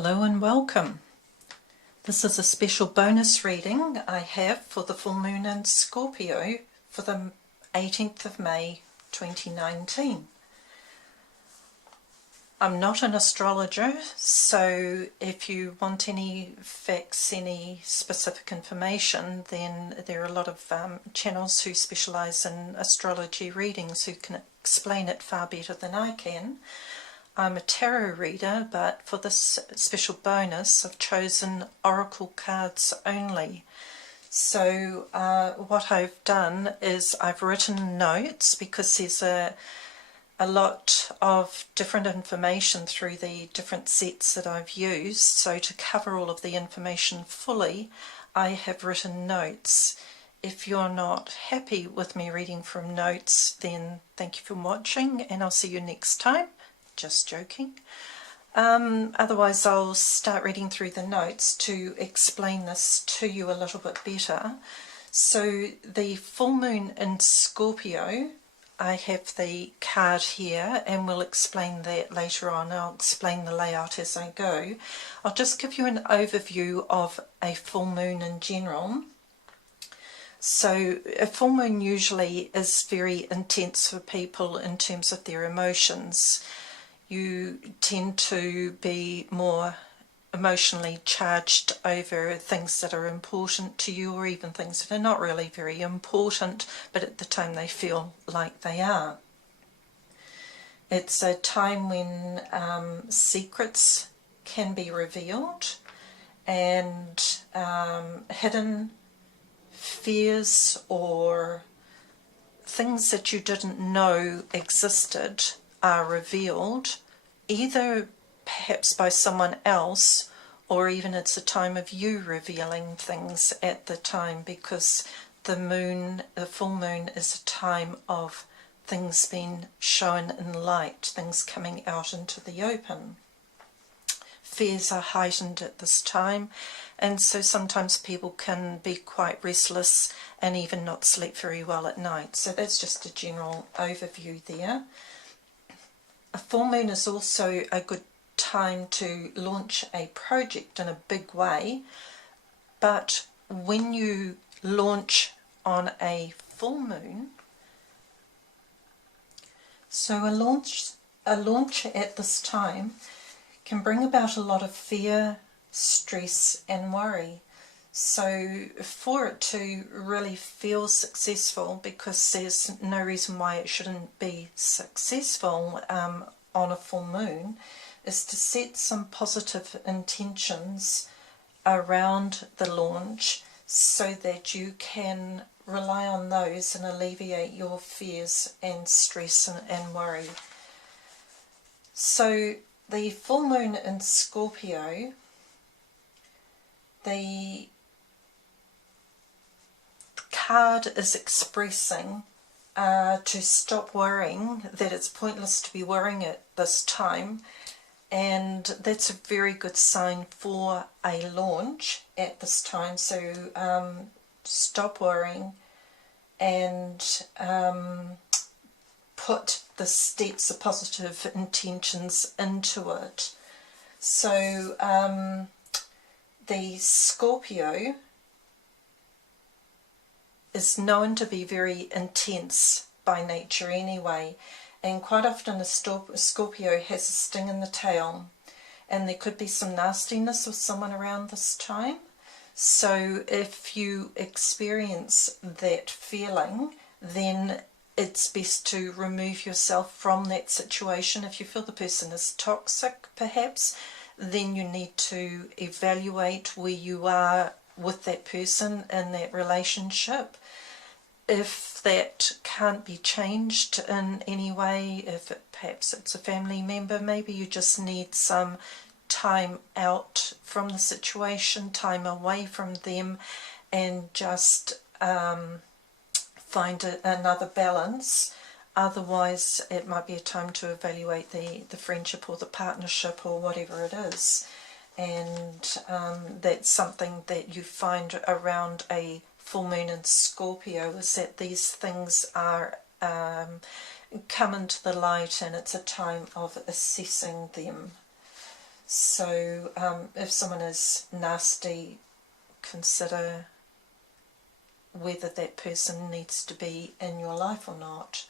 Hello and welcome. This is a special bonus reading I have for the full moon in Scorpio for the 18th of May 2019. I'm not an astrologer, so if you want any facts, any specific information, then there are a lot of channels who specialise in astrology readings who can explain it far better than I can. I'm a tarot reader, but for this special bonus I've chosen oracle cards only. So what I've done is I've written notes because there's a lot of different information through the different sets that I've used. So to cover all of the information fully, I have written notes. If you're not happy with me reading from notes, then thank you for watching and I'll see you next time. Just joking. Otherwise I'll start reading through the notes to explain this to you a little bit better. So the full moon in Scorpio, I have the card here and we'll explain that later on. I'll explain the layout as I go. I'll just give you an overview of a full moon in general. So a full moon usually is very intense for people in terms of their emotions. You tend to be more emotionally charged over things that are important to you, or even things that are not really very important, but at the time they feel like they are. It's a time when secrets can be revealed and hidden fears or things that you didn't know existed are revealed, either perhaps by someone else, or even it's a time of you revealing things at the time, because the full moon is a time of things being shown in light, things coming out into the open. Fears are heightened at this time, and so sometimes people can be quite restless and even not sleep very well at night. So that's just a general overview there. A full moon is also a good time to launch a project in a big way, but when you launch on a full moon, so a launch at this time can bring about a lot of fear, stress and worry. So for it to really feel successful, because there's no reason why it shouldn't be successful on a full moon, is to set some positive intentions around the launch so that you can rely on those and alleviate your fears and stress and worry. So the full moon in Scorpio, the card is expressing to stop worrying, that it's pointless to be worrying at this time, and that's a very good sign for a launch at this time. So stop worrying and put the steps of positive intentions into it. So the Scorpio is known to be very intense by nature anyway, and quite often a Scorpio has a sting in the tail, and there could be some nastiness with someone around this time. So if you experience that feeling, then it's best to remove yourself from that situation. If you feel the person is toxic perhaps, then you need to evaluate where you are with that person in that relationship. If that can't be changed in any way, perhaps it's a family member, maybe you just need some time out from the situation, time away from them, and just find another balance. Otherwise it might be a time to evaluate the friendship or the partnership or whatever it is. And that's something that you find around a full moon in Scorpio, is that these things are come into the light and it's a time of assessing them. So if someone is nasty, consider whether that person needs to be in your life or not.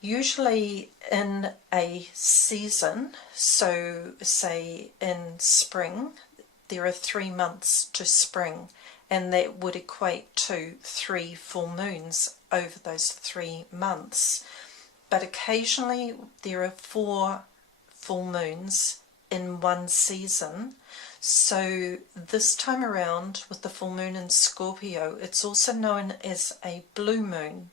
Usually in a season, so say in spring, there are 3 months to spring, and that would equate to 3 full moons over those 3 months. But occasionally there are 4 full moons in one season. So this time around with the full moon in Scorpio, it's also known as a blue moon,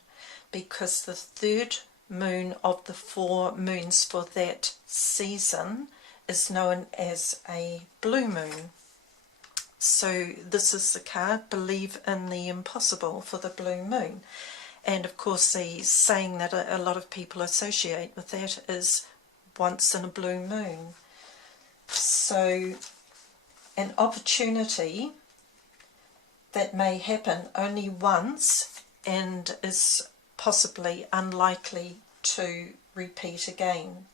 because the third moon of the 4 moons for that season is known as a blue moon. So this is the card, believe in the impossible for the blue moon. And of course the saying that a lot of people associate with that is once in a blue moon. So an opportunity that may happen only once and is possibly unlikely to repeat again.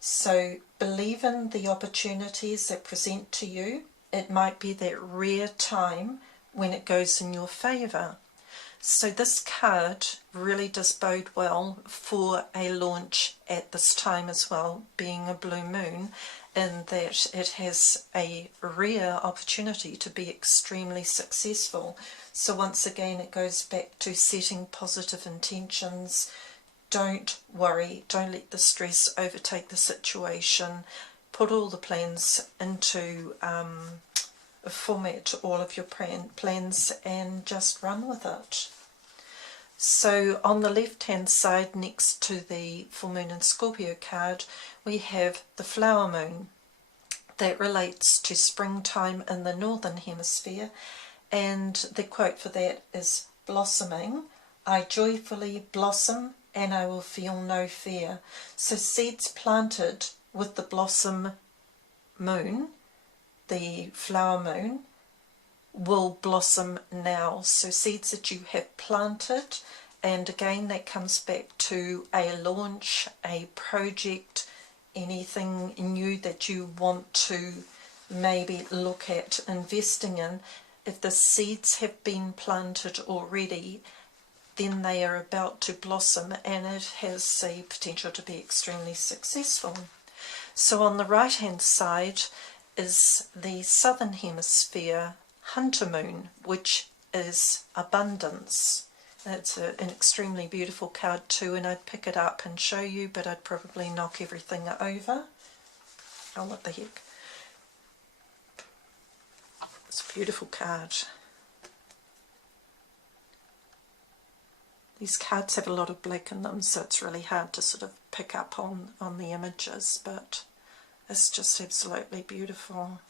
So believe in the opportunities that present to you. It might be that rare time when it goes in your favour. So this card really does bode well for a launch at this time as well, being a blue moon, in that it has a rare opportunity to be extremely successful. So once again it goes back to setting positive intentions. Don't worry, don't let the stress overtake the situation. Put all the plans into format, all of your plans, and just run with it. So on the left hand side, next to the full moon in Scorpio card, we have the flower moon. That relates to springtime in the northern hemisphere, and the quote for that is blossoming. I joyfully blossom and I will feel no fear. So seeds planted with the blossom moon, the flower moon, will blossom now. So seeds that you have planted, and again that comes back to a launch, a project, anything new that you want to maybe look at investing in. If the seeds have been planted already, then they are about to blossom, and it has the potential to be extremely successful. So on the right hand side is the southern hemisphere hunter moon, which is abundance. It's an extremely beautiful card too, and I'd pick it up and show you, but I'd probably knock everything over. Oh, what the heck. It's a beautiful card. These cards have a lot of black in them, so it's really hard to sort of pick up on the images, but it's just absolutely beautiful.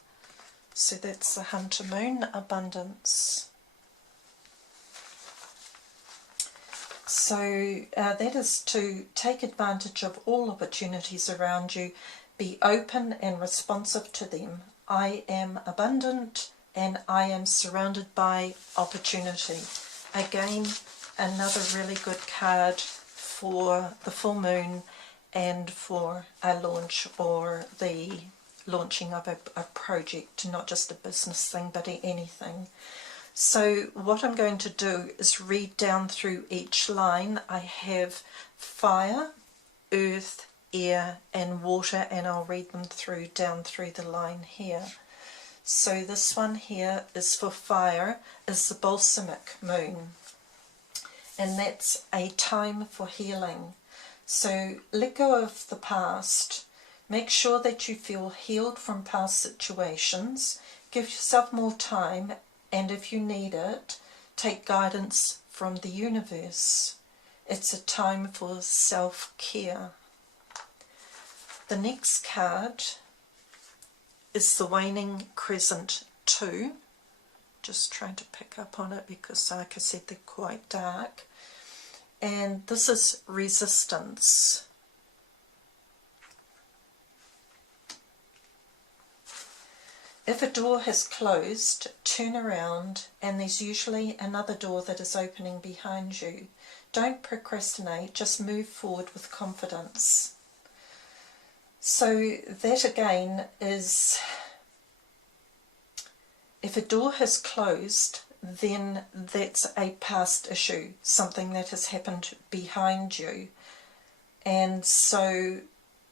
So that's the hunter moon, abundance. So that is to take advantage of all opportunities around you. Be open and responsive to them. I am abundant and I am surrounded by opportunity. Again, another really good card for the full moon and for a launch or the launching of a project, not just a business thing but anything. So what I'm going to do is read down through each line. I have fire, earth, air and water, and I'll read them through down through the line here. So this one here is for fire, is the balsamic moon, and that's a time for healing. So let go of the past. Make sure that you feel healed from past situations. Give yourself more time, and if you need it, take guidance from the universe. It's a time for self-care. The next card is the waning crescent 2. Just trying to pick up on it because, like I said, they're quite dark. And this is resistance. If a door has closed, turn around and there's usually another door that is opening behind you. Don't procrastinate, just move forward with confidence. So that again is, if a door has closed, then that's a past issue, something that has happened behind you. And so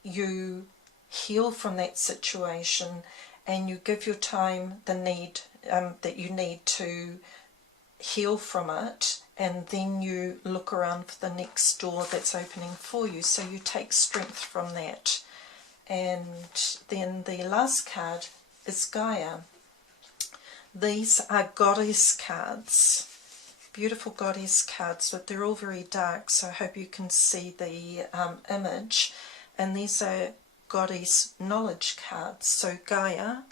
you heal from that situation, and you give your time the need that you need to heal from it, and then you look around for the next door that's opening for you. So you take strength from that. And then the last card is Gaia. These are goddess cards, beautiful goddess cards, but they're all very dark, so I hope you can see the image. And these are goddess knowledge cards. So Gaia,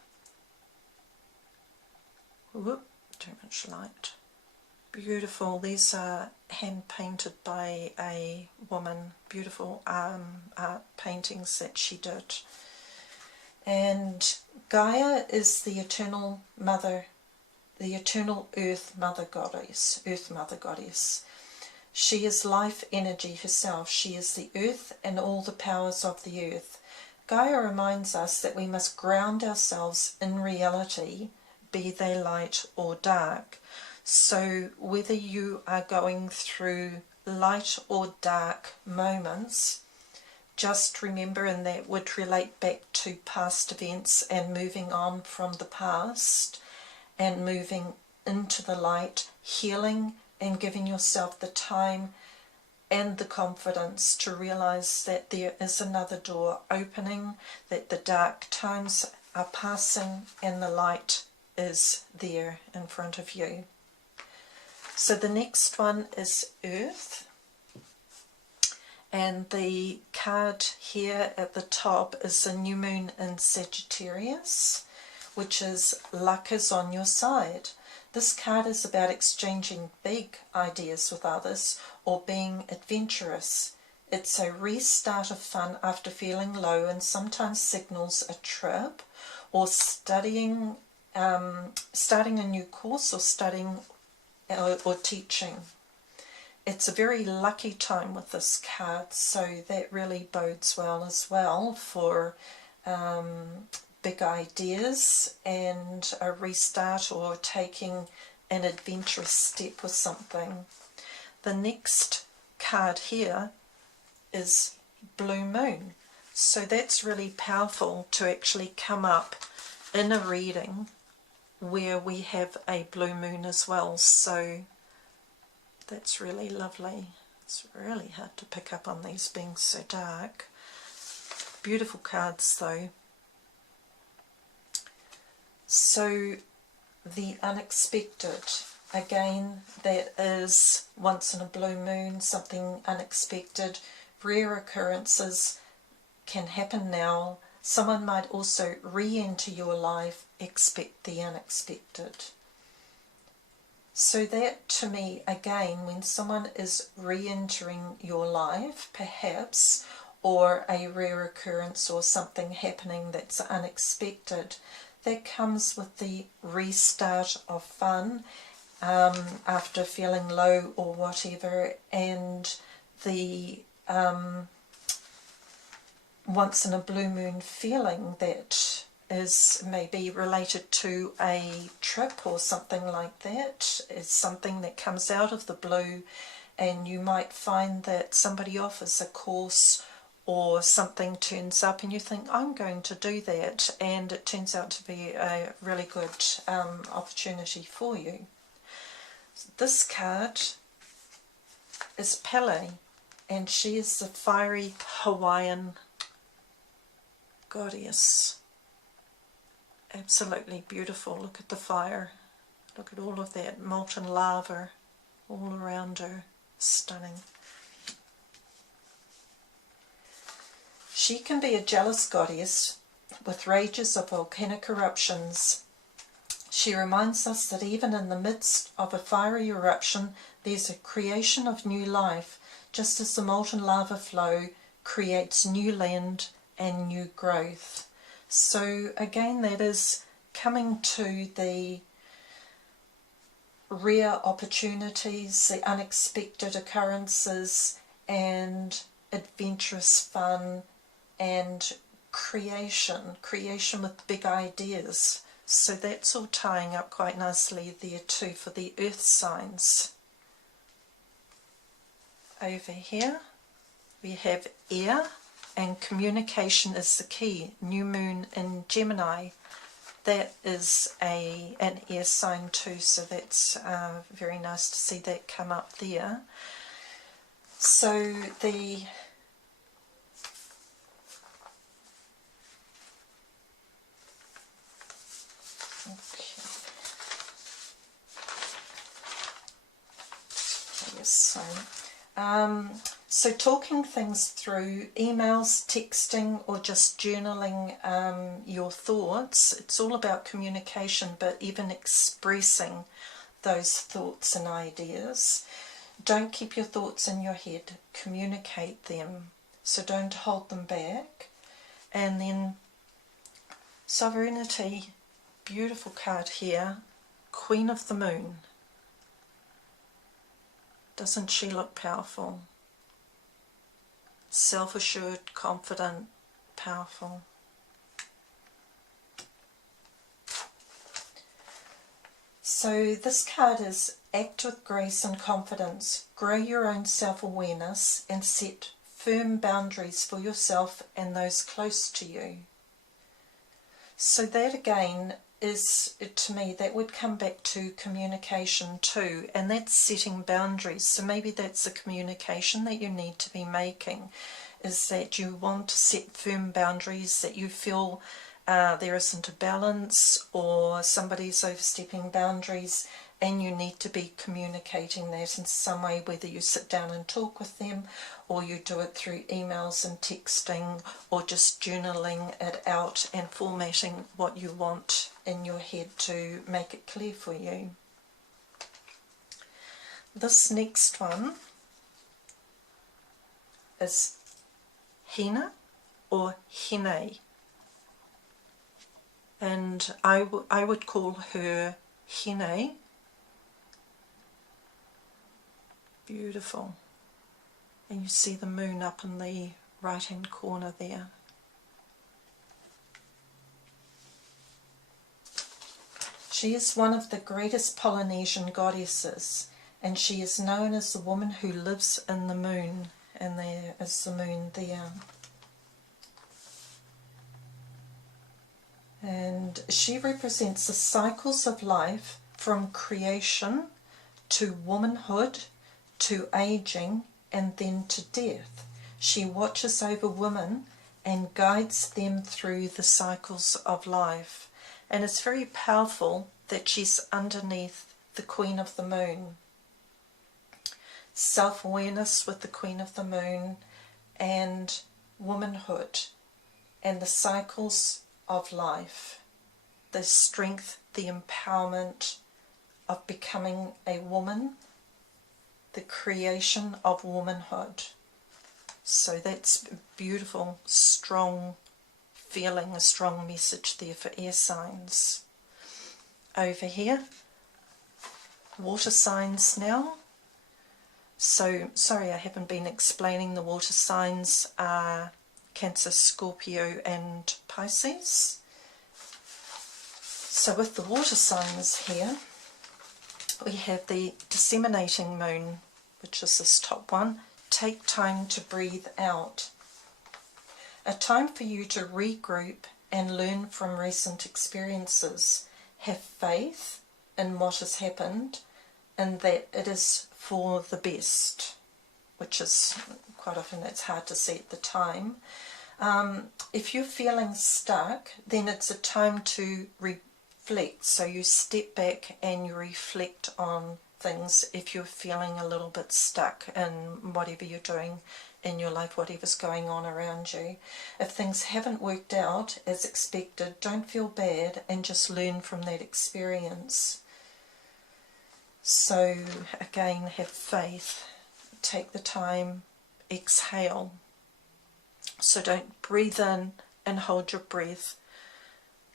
whoop, too much light. Beautiful. These are hand painted by a woman. Beautiful art paintings that she did. And Gaia is the eternal mother, the eternal earth mother goddess. She is life energy herself. She is the earth and all the powers of the earth. Gaia reminds us that we must ground ourselves in reality, be they light or dark. So whether you are going through light or dark moments, just remember, and that would relate back to past events and moving on from the past and moving into the light, healing and giving yourself the time and the confidence to realize that there is another door opening, that the dark times are passing and the light is there in front of you. So the next one is Earth, and the card here at the top is the new moon in Sagittarius, which is luck is on your side. This card is about exchanging big ideas with others or being adventurous. It's a restart of fun after feeling low, and sometimes signals a trip or starting a new course or studying or teaching. It's a very lucky time with this card, so that really bodes well for big ideas and a restart or taking an adventurous step with something. The next card here is Blue Moon. So that's really powerful to actually come up in a reading where we have a blue moon as well. So that's really lovely. It's really hard to pick up on these being so dark. Beautiful cards though. So the unexpected, again, that is once in a blue moon, something unexpected. Rare occurrences can happen now. Someone might also re-enter your life. Expect the unexpected. So that, to me, again, when someone is re-entering your life, perhaps, or a rare occurrence or something happening that's unexpected, that comes with the restart of fun after feeling low or whatever, and the once in a blue moon feeling that is maybe related to a trip or something like that. It's something that comes out of the blue, and you might find that somebody offers a course or something turns up and you think, I'm going to do that, and it turns out to be a really good opportunity for you. This card is Pele, and she is the fiery Hawaiian goddess. Absolutely beautiful. Look at the fire. Look at all of that molten lava all around her. Stunning. She can be a jealous goddess with rages of volcanic eruptions. She reminds us that even in the midst of a fiery eruption, there's a creation of new life, just as the molten lava flow creates new land and new growth. So again, that is coming to the rare opportunities, the unexpected occurrences, and adventurous fun, and creation with big ideas. So that's all tying up quite nicely there too for the earth signs. Over here we have air, and communication is the key. New moon in Gemini. That is an air sign too, so that's very nice to see that come up there. So the so talking things through, emails, texting, or just journaling your thoughts, it's all about communication, but even expressing those thoughts and ideas. Don't keep your thoughts in your head, communicate them, so don't hold them back. And then sovereignty, beautiful card here, Queen of the Moon. Doesn't she look powerful? Self-assured, confident, powerful. So this card is act with grace and confidence, grow your own self-awareness and set firm boundaries for yourself and those close to you. So that again is, to me, that would come back to communication too, and that's setting boundaries. So maybe that's the communication that you need to be making, is that you want to set firm boundaries, that you feel there isn't a balance or somebody's overstepping boundaries, and you need to be communicating that in some way, whether you sit down and talk with them or you do it through emails and texting or just journaling it out and formatting what you want in your head to make it clear for you. This next one is Hina or Hine, and I would call her Hine. Beautiful. And you see the moon up in the right hand corner there. She is one of the greatest Polynesian goddesses, and she is known as the woman who lives in the moon, and there is the moon there. And she represents the cycles of life from creation to womanhood, to aging, and then to death. She watches over women and guides them through the cycles of life. And it's very powerful that she's underneath the Queen of the Moon. Self-awareness with the Queen of the Moon and womanhood and the cycles of life. The strength, the empowerment of becoming a woman, the creation of womanhood. So that's beautiful, strong feeling, a strong message there for air signs. Over here, water signs now. So, sorry I haven't been explaining the water signs are Cancer, Scorpio and Pisces. So with the water signs here, we have the disseminating moon, which is this top one. Take time to breathe out. A time for you to regroup and learn from recent experiences. Have faith in what has happened and that it is for the best, which is quite often that's hard to see at the time. If you're feeling stuck, then it's a time to reflect. So you step back and you reflect on things if you're feeling a little bit stuck in whatever you're doing in your life, whatever's going on around you. If things haven't worked out as expected, don't feel bad and just learn from that experience. So again, have faith, take the time, exhale. So don't breathe in and hold your breath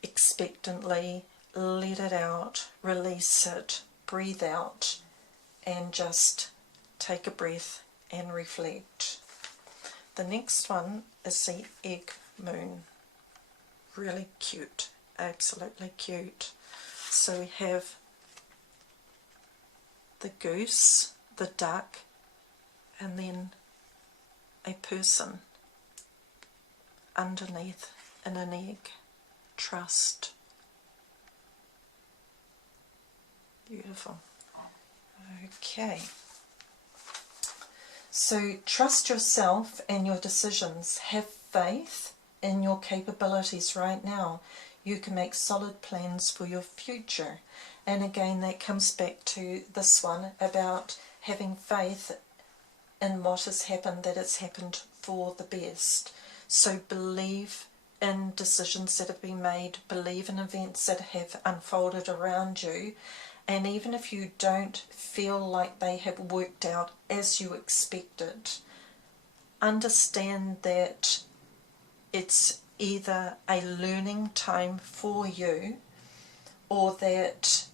expectantly, let it out, release it, breathe out, and just take a breath and reflect. The next one is the egg moon. really cute, absolutely cute. So we have the goose, the duck, and then a person underneath in an egg. Trust. Beautiful. Okay. So trust yourself and your decisions. Have faith in your capabilities right now. You can make solid plans for your future. And again, that comes back to this one about having faith in what has happened, that it's happened for the best. So believe in decisions that have been made, believe in events that have unfolded around you, and even if you don't feel like they have worked out as you expected, understand that it's either a learning time for you, or that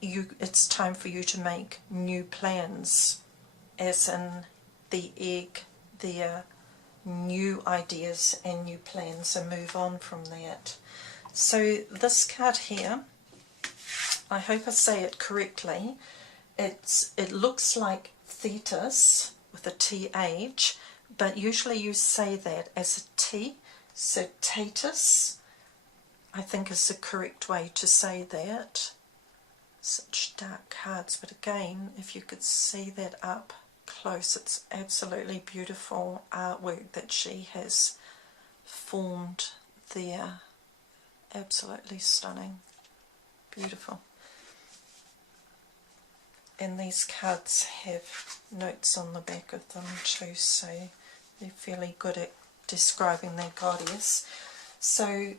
it's time for you to make new plans, as in the egg there, new ideas and new plans, and move on from that. So this card here, I hope I say it correctly, it looks like thetis with a TH, but usually you say that as a T, so tatus I think is the correct way to say that. Such dark cards, but again, if you could see that up close, it's absolutely beautiful artwork that she has formed there. Absolutely stunning. Beautiful. And these cards have notes on the back of them too, so they're fairly good at describing their goddess. So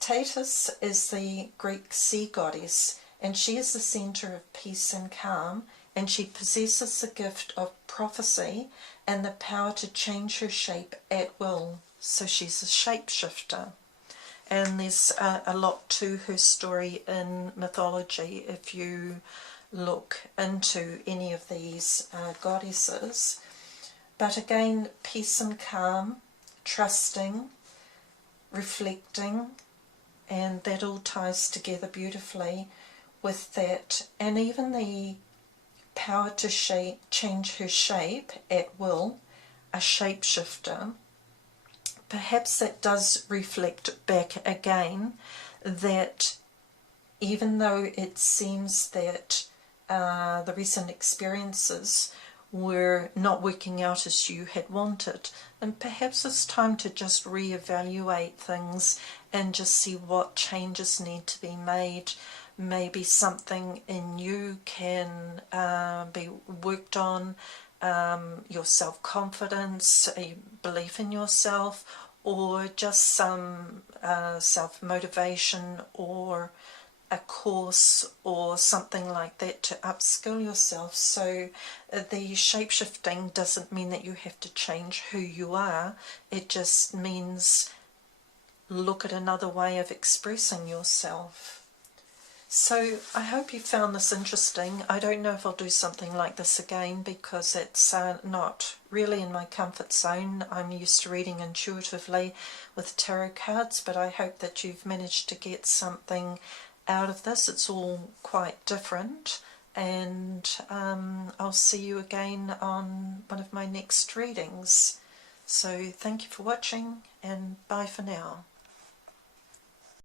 Thetis is the Greek sea goddess, and she is the centre of peace and calm, and she possesses the gift of prophecy and the power to change her shape at will. So she's a shapeshifter. And there's a lot to her story in mythology if you look into any of these goddesses. But again, peace and calm, trusting, reflecting, and that all ties together beautifully with that. And even the power to change her shape at will, a shapeshifter. Perhaps that does reflect back again that even though it seems that the recent experiences were not working out as you had wanted, and perhaps it's time to just reevaluate things and just see what changes need to be made. Maybe something in you can be worked on, your self-confidence, a belief in yourself, or just some self-motivation or a course or something like that to upskill yourself. So the shape-shifting doesn't mean that you have to change who you are. It just means look at another way of expressing yourself. So I hope you found this interesting. I don't know if I'll do something like this again because it's not really in my comfort zone. I'm used to reading intuitively with tarot cards, but I hope that you've managed to get something out of this. It's all quite different, and I'll see you again on one of my next readings. So thank you for watching, and bye for now.